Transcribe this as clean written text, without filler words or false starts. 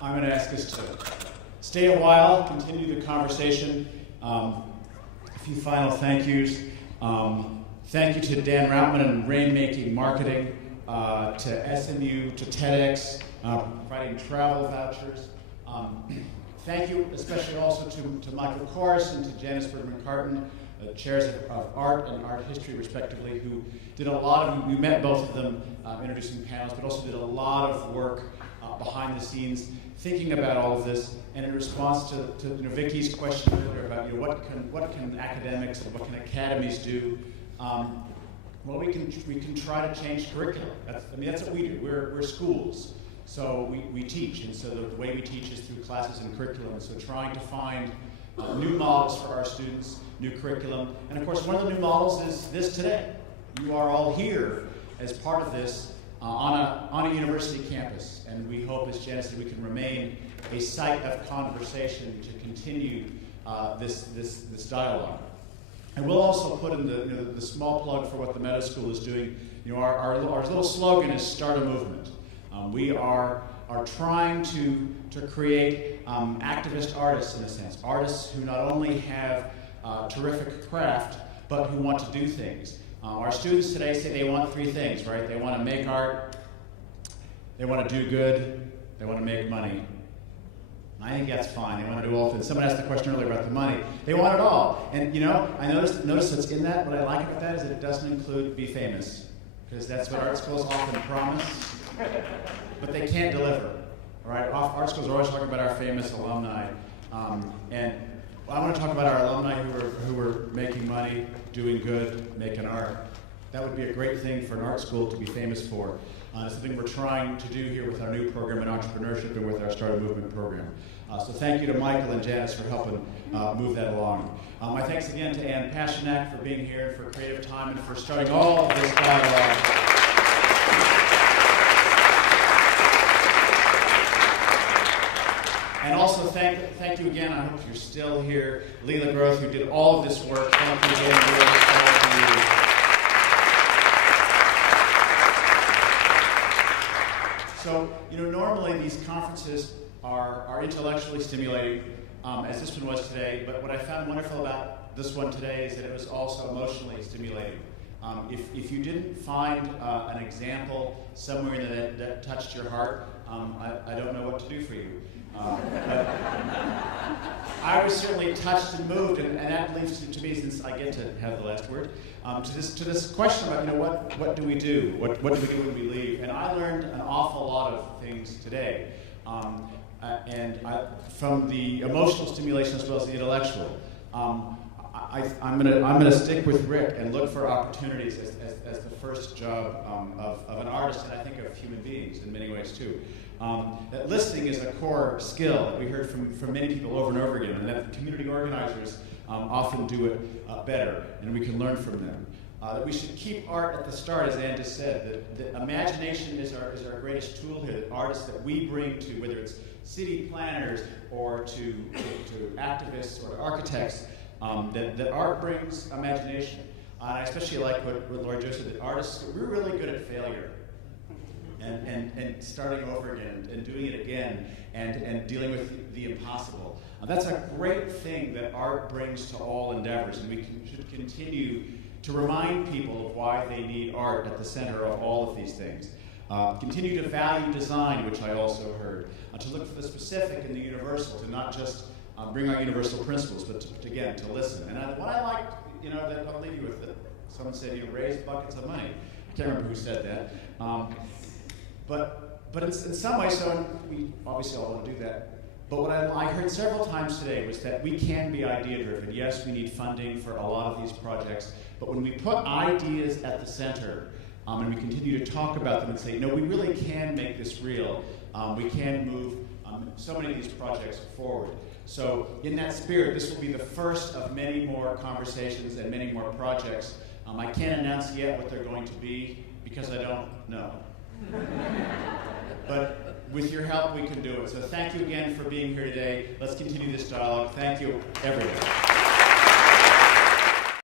I'm going to ask us to stay a while, continue the conversation. A few final thank yous. Thank you to Dan Routman and Rainmaking Marketing, to SMU, to TEDx, providing travel vouchers. Thank you especially also to Michael Kors and to Janice Bergman-Carton, chairs of art and art history respectively, who did a lot of, we met both of them introducing panels, but also did a lot of work behind the scenes, thinking about all of this. And in response to Vicky's question earlier about what can academics and what can academies do, well, we can try to change curriculum. That's what we do. We're schools, so we teach, and so the way we teach is through classes and curriculum. So trying to find new models for our students, new curriculum, and of course one of the new models is this today. You are all here as part of this on a university campus, and we hope, as Janice said, we can remain a site of conversation to continue this dialogue. And we'll also put in the small plug for what the Meadows School is doing. Our little slogan is "Start a Movement." We are trying to create activist artists, in a sense, artists who not only have terrific craft, but who want to do things. Our students today say they want three things, right? They want to make art, they want to do good, they want to make money. I think that's fine. They want to do all things. Someone asked the question earlier about the money. They want it all. And I noticed what's in that. What I like about that is that it doesn't include be famous, because that's what art schools often promise, but they can't deliver. All right? Art schools are always talking about our famous alumni, and I want to talk about our alumni who are making money, doing good, making art. That would be a great thing for an art school to be famous for. It's something we're trying to do here with our new program in entrepreneurship and with our Start a Movement program. So thank you to Michael and Janice for helping move that along. My thanks again to Ann Pashanak for being here, for creative time, and for starting all of this dialogue. And also thank you again, I hope you're still here, Leela Groth, who did all of this work. Thank you again, Leela. So, normally these conferences are intellectually stimulating, as this one was today, but what I found wonderful about this one today is that it was also emotionally stimulating. If you didn't find an example somewhere that touched your heart, I don't know what to do for you. But I was certainly touched and moved, and that leads to me, since I get to have the last word, to this question about what do we do? What do we do when we leave? And I learned an awful lot of things today, from the emotional stimulation as well as the intellectual. I'm gonna stick with Rick and look for opportunities as the first job of an artist, and I think of human beings in many ways too. That listening is a core skill that we heard from many people over and over again, and that community organizers often do it better, and we can learn from them. That we should keep art at the start, as Ann just said. That imagination is our greatest tool here. That artists that we bring to, whether it's city planners or to activists or architects, that art brings imagination. I especially like what Lord José said, that artists, we're really good at failure. And starting over again and doing it again and dealing with the impossible. That's a great thing that art brings to all endeavors, and we should continue to remind people of why they need art at the center of all of these things. Continue to value design, which I also heard. To look for the specific and the universal, to not just bring our universal principles, but to listen. And what I liked, that I'll leave you with, that someone said, raise buckets of money. I can't remember who said that. But in some ways, so we obviously all want to do that. But what I heard several times today was that we can be idea-driven. Yes, we need funding for a lot of these projects, but when we put ideas at the center, and we continue to talk about them and say, no, we really can make this real. We can move so many of these projects forward. So in that spirit, this will be the first of many more conversations and many more projects. I can't announce yet what they're going to be because I don't know. But with your help, we can do it. So thank you again for being here today. Let's continue this dialogue. Thank you, everyone.